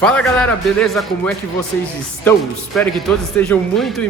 Fala galera, beleza? Como é que vocês estão? Espero que todos estejam muito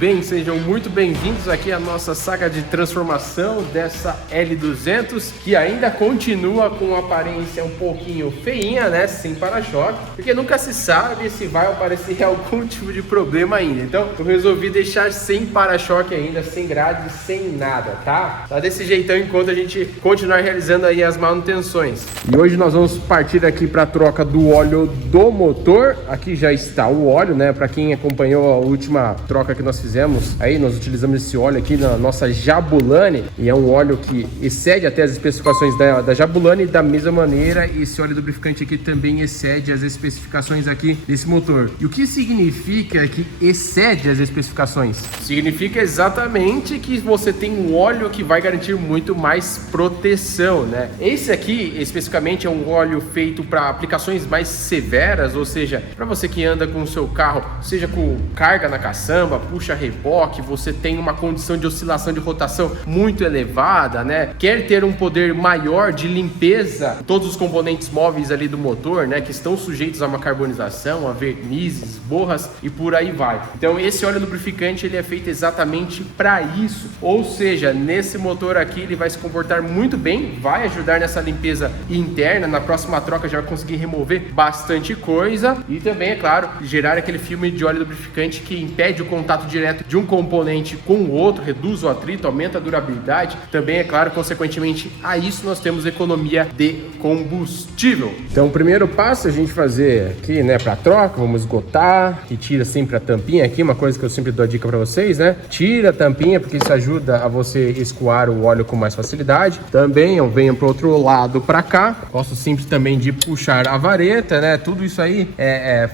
bem, sejam muito bem-vindos aqui à nossa saga de transformação dessa L200, que ainda continua com uma aparência um pouquinho feinha, né? Sem para-choque, porque nunca se sabe se vai aparecer algum tipo de problema ainda. Então eu resolvi deixar sem para-choque ainda, sem grade, sem nada, tá? Tá desse jeitão enquanto a gente continuar realizando aí as manutenções. E hoje nós vamos partir aqui para a troca do óleo do motor. Aqui já está o óleo, né? Para quem acompanhou a última troca que nós fizemos, aí nós utilizamos esse óleo aqui na nossa Jabulani, e é um óleo que excede até as especificações da Jabulani. Da mesma maneira, esse óleo lubrificante aqui também excede as especificações aqui desse motor. E o que significa que excede as especificações? Significa exatamente que você tem um óleo que vai garantir muito mais proteção, né? Esse aqui especificamente é um óleo feito para aplicações mais severas, ou seja, para você que anda com o seu carro, seja com carga na caçamba, puxa reboque, você tem uma condição de oscilação de rotação muito elevada, né? Quer ter um poder maior de limpeza, todos os componentes móveis ali do motor, né? Que estão sujeitos a uma carbonização, a vernizes, borras e por aí vai. Então esse óleo lubrificante ele é feito exatamente para isso, ou seja, nesse motor aqui ele vai se comportar muito bem, vai ajudar nessa limpeza interna. Na próxima troca já vai conseguir remover bastante coisa e também, é claro, gerar aquele filme de óleo lubrificante que impede o contato direto de um componente com o outro, reduz o atrito, aumenta a durabilidade. Também, é claro, consequentemente a isso nós temos economia de combustível. Então o primeiro passo a gente fazer aqui, né, para troca, vamos esgotar, que tira sempre a tampinha aqui, uma coisa que eu sempre dou a dica para vocês, né? Tira a tampinha porque isso ajuda a você escoar o óleo com mais facilidade. Também eu venho pro outro lado para cá, gosto sempre também de puxar a vareta, né? Tudo isso aí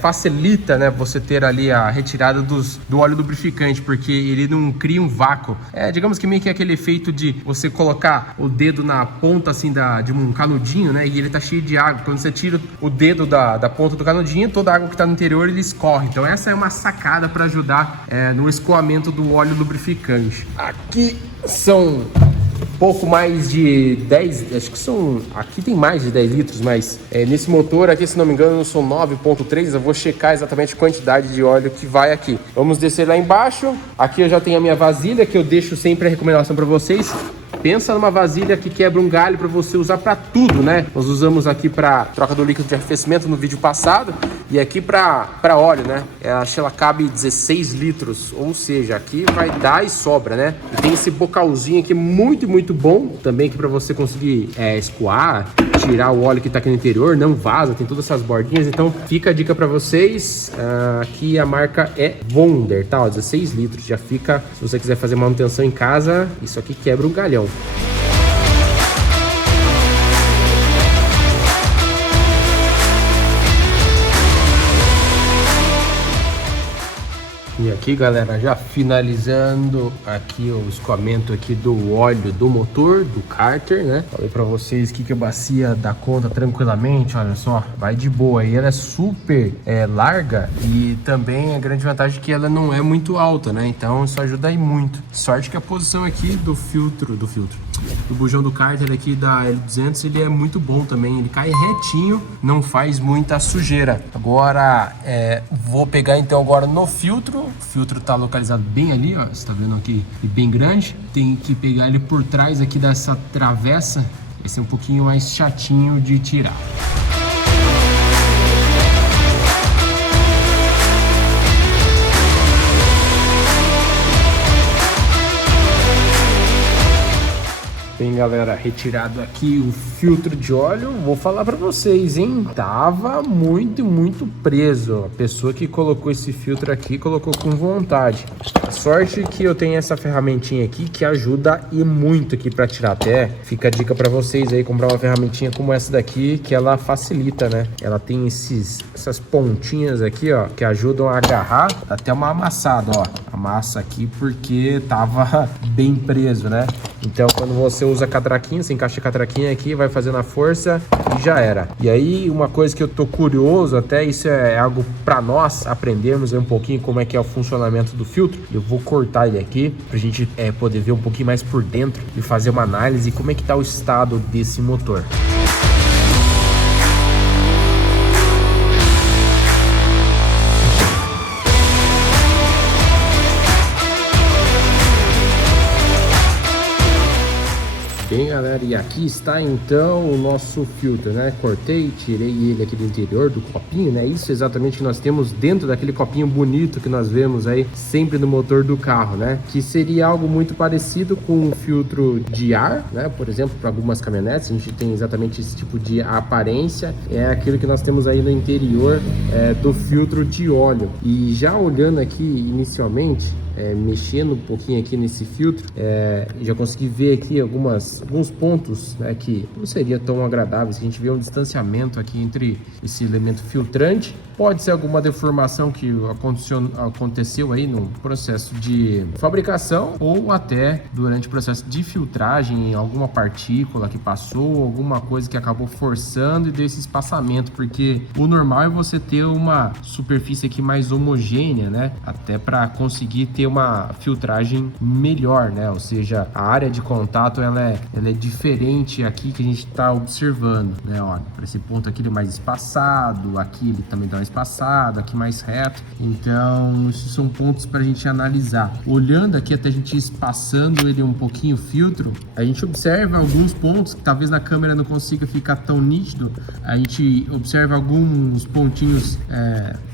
facilita, né, você ter ali a retirada do óleo lubrificante, porque ele não cria um vácuo. Digamos que meio que aquele efeito de você colocar o dedo na ponta assim de um canudinho, né, e ele tá cheio de água. Quando você tira o dedo da ponta do canudinho, toda a água que tá no interior ele escorre. Então essa é uma sacada para ajudar no escoamento do óleo lubrificante. Aqui são pouco mais de 10, acho que são, aqui tem mais de 10 litros, mas nesse motor aqui, se não me engano, são 9,3, eu vou checar exatamente a quantidade de óleo que vai aqui. Vamos descer lá embaixo. Aqui eu já tenho a minha vasilha, que eu deixo sempre a recomendação para vocês. Pensa numa vasilha que quebra um galho para você usar para tudo, né? Nós usamos aqui para troca do líquido de arrefecimento no vídeo passado, e aqui para óleo, né? Acho que ela cabe 16 litros, ou seja, aqui vai dar e sobra, né? E tem esse bocalzinho aqui muito bom também, que para você conseguir escoar, tirar o óleo que tá aqui no interior, não vaza, tem todas essas bordinhas. Então fica a dica para vocês. Aqui a marca é Wonder, tá? Ó, 16 litros, já fica, se você quiser fazer manutenção em casa, isso aqui quebra um galhão. E aqui, galera, já finalizando aqui o escoamento aqui do óleo do motor, do cárter, né? Falei pra vocês que a bacia dá conta tranquilamente, olha só, vai de boa. E ela é super larga, e também a grande vantagem é que ela não é muito alta, né? Então isso ajuda aí muito. Sorte que a posição aqui do bujão do cárter aqui da L200, ele é muito bom também, ele cai retinho, não faz muita sujeira. Agora, vou pegar então agora no filtro. O filtro tá localizado bem ali, ó, você tá vendo aqui, bem grande. Tem que pegar ele por trás aqui dessa travessa, vai ser um pouquinho mais chatinho de tirar. Bem, galera, retirado aqui o filtro de óleo, vou falar pra vocês, hein? Tava muito preso. A pessoa que colocou esse filtro aqui colocou com vontade. A sorte que eu tenho essa ferramentinha aqui que ajuda e muito aqui pra tirar. Até fica a dica pra vocês aí, comprar uma ferramentinha como essa daqui, que ela facilita, né? Ela tem essas pontinhas aqui, ó, que ajudam a agarrar. Até uma amassada, ó. Amassa aqui porque tava bem preso, né? Então quando você usa a catraquinha, você encaixa a catraquinha aqui, vai fazendo a força e já era. E aí uma coisa que eu tô curioso, até isso é algo para nós aprendermos um pouquinho como é que é o funcionamento do filtro. Eu vou cortar ele aqui pra gente poder ver um pouquinho mais por dentro e fazer uma análise como é que tá o estado desse motor. galera, e aqui está então o nosso filtro, né? Cortei, tirei ele aqui do interior do copinho, né? Isso exatamente que nós temos dentro daquele copinho bonito que nós vemos aí sempre no motor do carro, né? Que seria algo muito parecido com um filtro de ar, né? Por exemplo, para algumas caminhonetes a gente tem exatamente esse tipo de aparência, é aquilo que nós temos aí no interior do filtro de óleo. E já olhando aqui inicialmente, mexendo um pouquinho aqui nesse filtro, já consegui ver aqui alguns pontos, né, que não seria tão agradáveis. A gente vê um distanciamento aqui entre esse elemento filtrante. Pode ser alguma deformação que aconteceu aí no processo de fabricação ou até durante o processo de filtragem, alguma partícula que passou, alguma coisa que acabou forçando e deu esse espaçamento, porque o normal é você ter uma superfície aqui mais homogênea, né, até para conseguir ter uma filtragem melhor, né? Ou seja, a área de contato ela é diferente aqui que a gente está observando, né? Olha, para esse ponto aqui ele é mais espaçado, aqui ele também dá uma espaçada, aqui mais reto. Então, esses são pontos para a gente analisar. Olhando aqui até a gente espaçando ele um pouquinho o filtro, a gente observa alguns pontos que talvez na câmera não consiga ficar tão nítido. A gente observa alguns pontinhos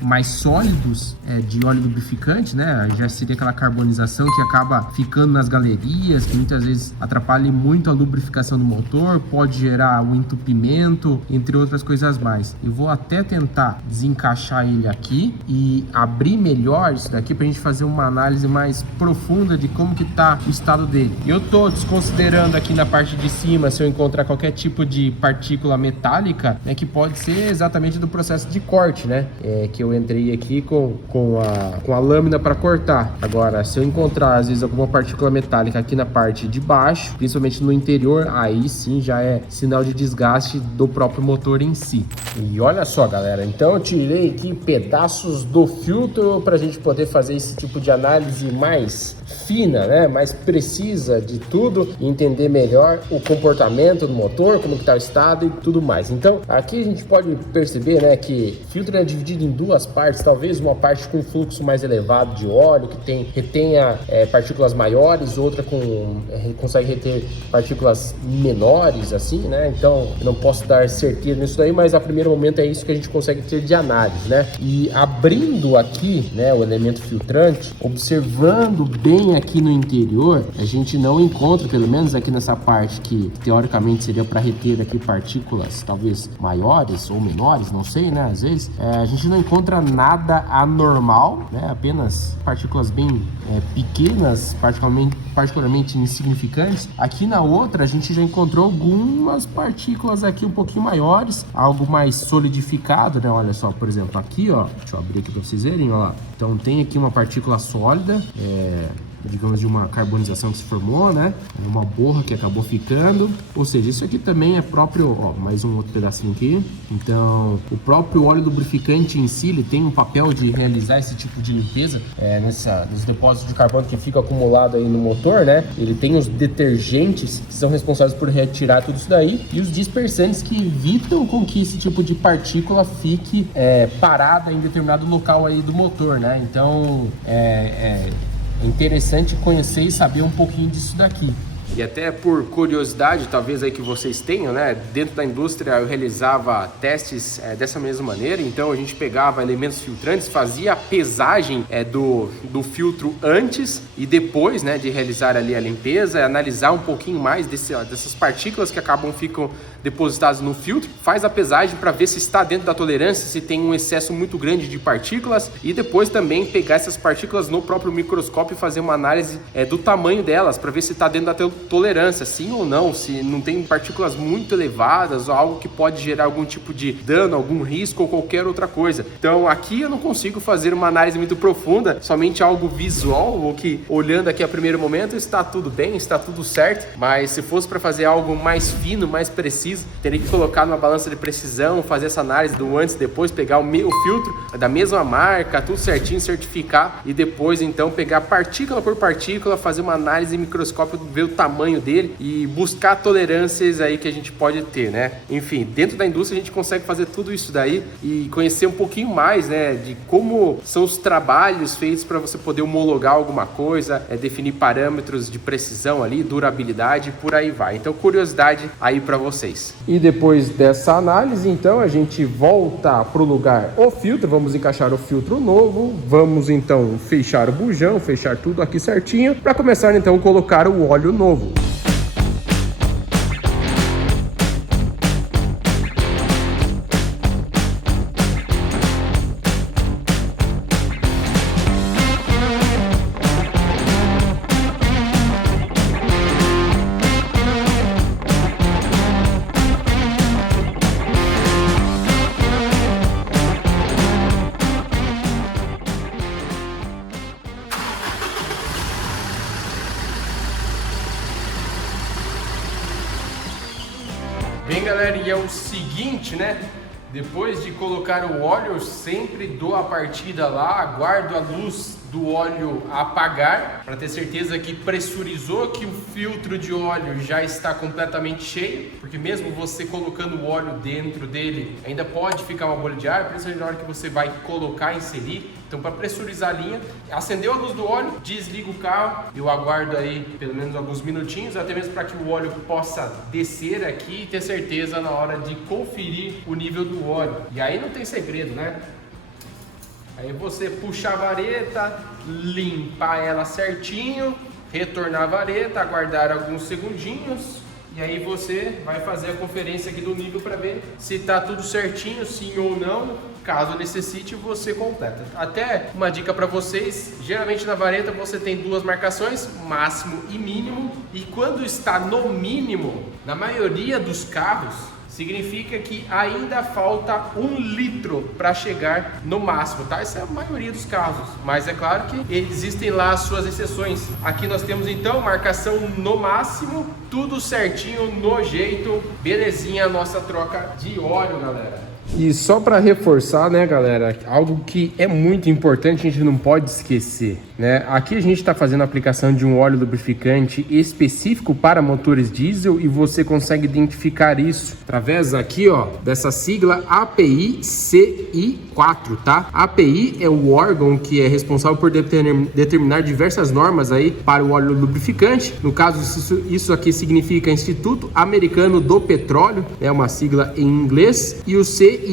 mais sólidos de óleo lubrificante, né? Já seria aquela carbonização que acaba ficando nas galerias, que muitas vezes atrapalha muito a lubrificação do motor, pode gerar um entupimento, entre outras coisas mais. Eu vou até tentar desencaixar ele aqui e abrir melhor isso daqui para a gente fazer uma análise mais profunda de como que tá o estado dele. Eu tô desconsiderando aqui na parte de cima se eu encontrar qualquer tipo de partícula metálica, né, que pode ser exatamente do processo de corte, né, que eu entrei aqui com a lâmina para cortar. Agora, se eu encontrar às vezes alguma partícula metálica aqui na parte de baixo, principalmente no interior, aí sim já é sinal de desgaste do próprio motor em si. E olha só, galera, então eu tirei aqui pedaços do filtro para a gente poder fazer esse tipo de análise mais fina, né, mais precisa de tudo, e entender melhor o comportamento do motor, como que tá o estado e tudo mais. Então, aqui a gente pode perceber, né, que o filtro é dividido em duas partes, talvez uma parte com fluxo mais elevado de óleo, que retenha partículas maiores, outra consegue reter partículas menores, assim, né? Então, eu não posso dar certeza nisso daí, mas a primeiro momento é isso que a gente consegue ter de análise, né? E abrindo aqui, né, o elemento filtrante, observando bem aqui no interior, a gente não encontra, pelo menos aqui nessa parte que teoricamente seria para reter aqui partículas talvez maiores ou menores, não sei, né? Às vezes a gente não encontra nada anormal, né? Apenas partículas bem pequenas, particularmente insignificantes. Aqui na outra a gente já encontrou algumas partículas aqui um pouquinho maiores, algo mais solidificado, né? Olha só, por exemplo, aqui, ó, deixa eu abrir aqui para vocês verem, ó lá. Então tem aqui uma partícula sólida, digamos, de uma carbonização que se formou, né? Uma borra que acabou ficando. Ou seja, isso aqui também é próprio, ó, mais um outro pedacinho aqui. Então, o próprio óleo lubrificante em si, ele tem um papel de realizar esse tipo de limpeza nos depósitos de carbono que fica acumulado aí no motor, né? Ele tem os detergentes que são responsáveis por retirar tudo isso daí e os dispersantes que evitam com que esse tipo de fique parada em determinado local aí do motor, né? Então, é interessante conhecer e saber um pouquinho disso daqui. E até por curiosidade, talvez aí que vocês tenham, né? Dentro da indústria eu realizava testes dessa mesma maneira. Então a gente pegava elementos filtrantes, fazia a pesagem do filtro antes e depois, né, de realizar ali a limpeza, analisar um pouquinho mais dessas partículas que ficam depositadas no filtro, faz a pesagem para ver se está dentro da tolerância, se tem um excesso muito grande de partículas, e depois também pegar essas partículas no próprio microscópio e fazer uma análise do tamanho delas, para ver se está dentro da tolerância, sim ou não, se não tem partículas muito elevadas ou algo que pode gerar algum tipo de dano, algum risco ou qualquer outra coisa. Então aqui eu não consigo fazer uma análise muito profunda, somente algo visual, ou que olhando aqui a primeiro momento está tudo bem, está tudo certo, mas se fosse para fazer algo mais fino, mais preciso, preciso. Teria que colocar numa balança de precisão, fazer essa análise do antes e depois, pegar o filtro da mesma marca, tudo certinho, certificar e depois então pegar partícula por partícula, fazer uma análise microscópica, ver o tamanho dele e buscar tolerâncias aí que a gente pode ter, né? Enfim, dentro da indústria a gente consegue fazer tudo isso daí e conhecer um pouquinho mais, né, de como são os trabalhos feitos para você poder homologar alguma coisa, definir parâmetros de precisão ali, durabilidade, por aí vai. Então, curiosidade aí para vocês. E depois dessa análise, então, a gente volta para o lugar o filtro, vamos encaixar o filtro novo, vamos então fechar o bujão, fechar tudo aqui certinho, para começar então a colocar o óleo novo. Bem, galera, e é o seguinte, né? Depois de colocar o óleo, eu sempre dou a partida lá, aguardo a luz do óleo apagar para ter certeza que pressurizou, que o filtro de óleo já está completamente cheio, porque mesmo você colocando o óleo dentro dele, ainda pode ficar uma bolha de ar, principalmente na hora que você vai colocar, inserir. Então, para pressurizar a linha, acendeu a luz do óleo, desliga o carro, eu aguardo aí pelo menos alguns minutinhos, até mesmo para que o óleo possa descer aqui e ter certeza na hora de conferir o nível do óleo. E aí não tem segredo, né? Aí você puxa a vareta, limpar ela certinho, retornar a vareta, aguardar alguns segundinhos e aí você vai fazer a conferência aqui do nível para ver se está tudo certinho, sim ou não. Caso necessite, você completa. Até uma dica para vocês, geralmente na vareta você tem duas marcações, máximo e mínimo, e quando está no mínimo, na maioria dos carros, significa que ainda falta 1 litro para chegar no máximo, tá? Essa é a maioria dos casos, mas é claro que existem lá as suas exceções. Aqui nós temos então marcação no máximo, tudo certinho, no jeito, belezinha a nossa troca de óleo, galera. E só para reforçar, né, galera, algo que é muito importante, a gente não pode esquecer, né? Aqui a gente está fazendo a aplicação de um óleo lubrificante específico para motores diesel e você consegue identificar isso através aqui, ó, dessa sigla API CI4, tá? API é o órgão que é responsável por determinar diversas normas aí para o óleo lubrificante. No caso, isso aqui significa Instituto Americano do Petróleo, é uma sigla em inglês, e o CI4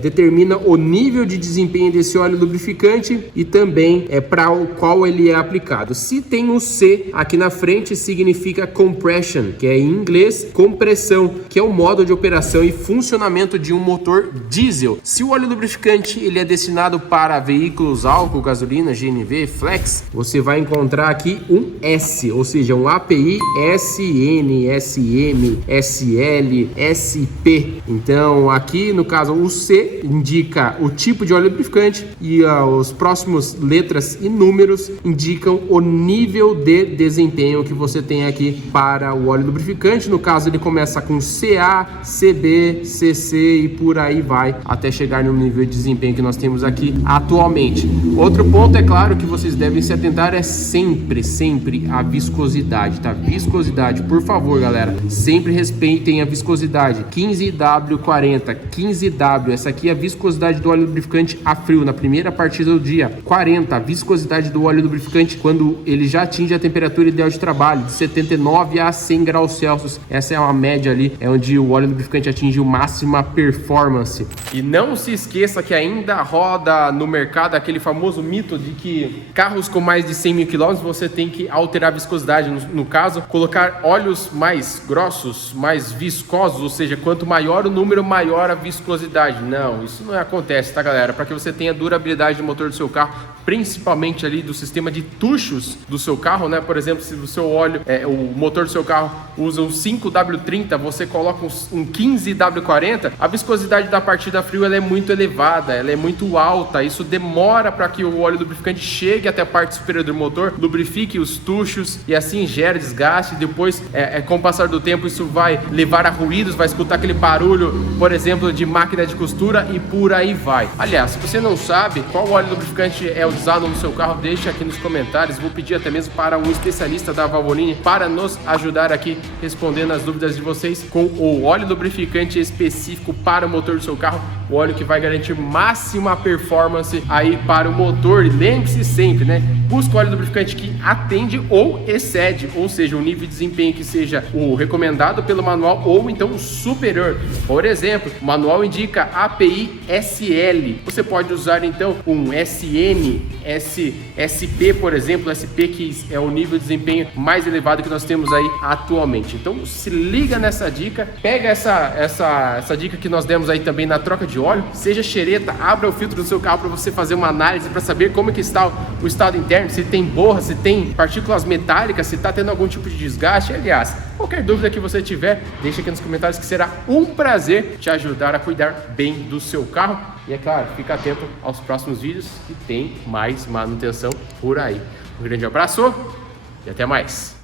determina o nível de desempenho desse óleo lubrificante e também para o qual ele é aplicado. Se tem o C aqui na frente, significa compression, que é em inglês compressão, que é o modo de operação e funcionamento de um motor diesel. Se o óleo lubrificante ele é destinado para veículos álcool, gasolina, GNV, flex, você vai encontrar aqui um S, ou seja, um API SN, SM, SL, SP. Então aqui no caso o C indica o tipo de óleo lubrificante e os próximos letras e números indicam o nível de desempenho que você tem aqui para o óleo lubrificante. No caso ele começa com CA, CB, CC e por aí vai até chegar no nível de desempenho que nós temos aqui atualmente. Outro ponto, é claro, que vocês devem se atentar é sempre a viscosidade, tá? Viscosidade, por favor, galera, sempre respeitem a viscosidade. 15W40, 15W, essa aqui é a viscosidade do óleo lubrificante a frio, na primeira partida do dia. 40, a viscosidade do óleo lubrificante quando ele já atinge a temperatura ideal de trabalho, de 79 a 100 graus Celsius. Essa é uma média ali, é onde o óleo lubrificante atinge a máxima performance. E não se esqueça que ainda roda no mercado aquele famoso mito de que carros com mais de 100 mil quilômetros você tem que alterar a viscosidade, no caso, colocar óleos mais grossos, mais viscosos, ou seja, quanto maior o número, maior a viscosidade. Não, isso não acontece, tá, galera? Para que você tenha durabilidade do motor do seu carro, principalmente ali do sistema de tuchos do seu carro, né? Por exemplo, se o seu óleo, o motor do seu carro usa um 5W30, você coloca um 15W40, a viscosidade da partida frio ela é muito elevada, ela é muito alta, isso demora para que o óleo lubrificante chegue até a parte superior do motor, lubrifique os tuchos e assim gera desgaste. Depois, com o passar do tempo, isso vai levar a ruídos, vai escutar aquele barulho, por exemplo, de máquina de costura e por aí vai. Aliás, se você não sabe qual óleo lubrificante é usado no seu carro, deixa aqui nos comentários. Vou pedir até mesmo para um especialista da Valvoline para nos ajudar aqui respondendo as dúvidas de vocês com o óleo lubrificante específico para o motor do seu carro, o óleo que vai garantir máxima performance aí para o motor. E lembre-se sempre, né? Busca óleo lubrificante que atende ou excede, ou seja, um nível de desempenho que seja o recomendado pelo manual ou então o superior. Por exemplo, o manual indica API SL. Você pode usar então um SN, SP, por exemplo, SP que é o nível de desempenho mais elevado que nós temos aí atualmente. Então se liga nessa dica, pega essa dica que nós demos aí também na troca de óleo, seja xereta, abra o filtro do seu carro para você fazer uma análise para saber como é que está o estado interno, se tem borra, se tem partículas metálicas, se está tendo algum tipo de desgaste. Aliás, qualquer dúvida que você tiver, deixa aqui nos comentários que será um prazer te ajudar a cuidar bem do seu carro. E é claro, fica atento aos próximos vídeos que tem mais manutenção por aí. Um grande abraço e até mais!